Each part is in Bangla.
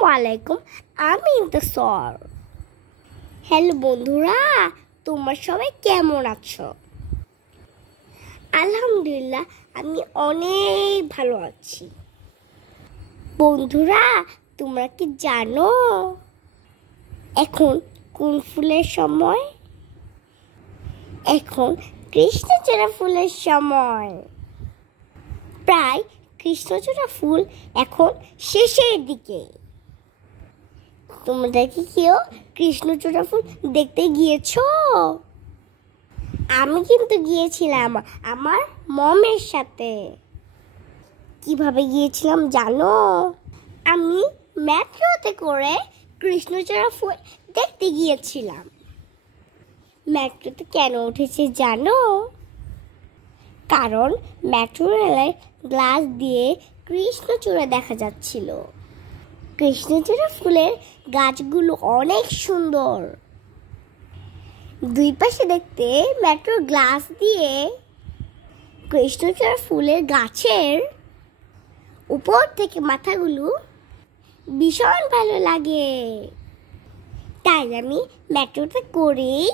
আসসালামু আলাইকুম, আমি ইন্তসর। হ্যালো বন্ধুরা, তোমরা সবাই কেমন আছো? আলহামদুলিল্লাহ, আমি অনেক ভালো আছি। বন্ধুরা, তোমরা কি জানো এখন কোন ফুলের সময়? এখন কৃষ্ণচূড়া ফুলের সময়। প্রায় কৃষ্ণচূড়া ফুল এখন শেষের দিকে। তোমরা কি কেউ কৃষ্ণচূড়া ফুল দেখতে গিয়েছো? আমি কিন্তু গিয়েছিলাম আমার মমের সাথে। কিভাবে গিয়েছিলাম জানো? আমি মেট্রোতে করে কৃষ্ণচূড়া ফুল দেখতে গিয়েছিলাম। মেট্রোতে কেন উঠেছি জানো? কারণ মেট্রো রেলের গ্লাস দিয়ে কৃষ্ণচূড়া দেখা যাচ্ছিল। কৃষ্ণচূড়া ফুলের গাছগুলো অনেক সুন্দর। দুই পাশে দেখতে মেট্রোর গ্লাস দিয়ে কৃষ্ণচূড়া ফুলের গাছের উপর থেকে মাথাগুলো ভীষণ ভালো লাগে। তাই আমি মেট্রোতে করেই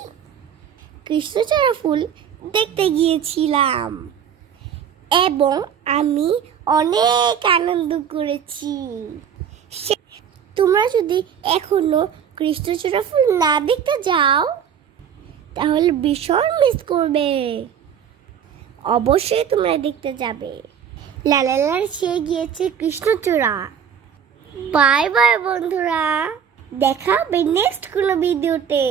কৃষ্ণচূড়া ফুল দেখতে গিয়েছিলাম এবং আমি অনেক আনন্দ করেছি। তোমরা যদি এখনো কৃষ্ণচূড়া ফুল না দেখতে যাও তাহলে ভীষণ মিস করবে। অবশ্যই তোমরা দেখতে যাবে। লালালার ছেয়ে গিয়েছে কৃষ্ণচূড়া। বাই বাই বন্ধুরা, দেখা হবে নেক্সট কোনো ভিডিওতে।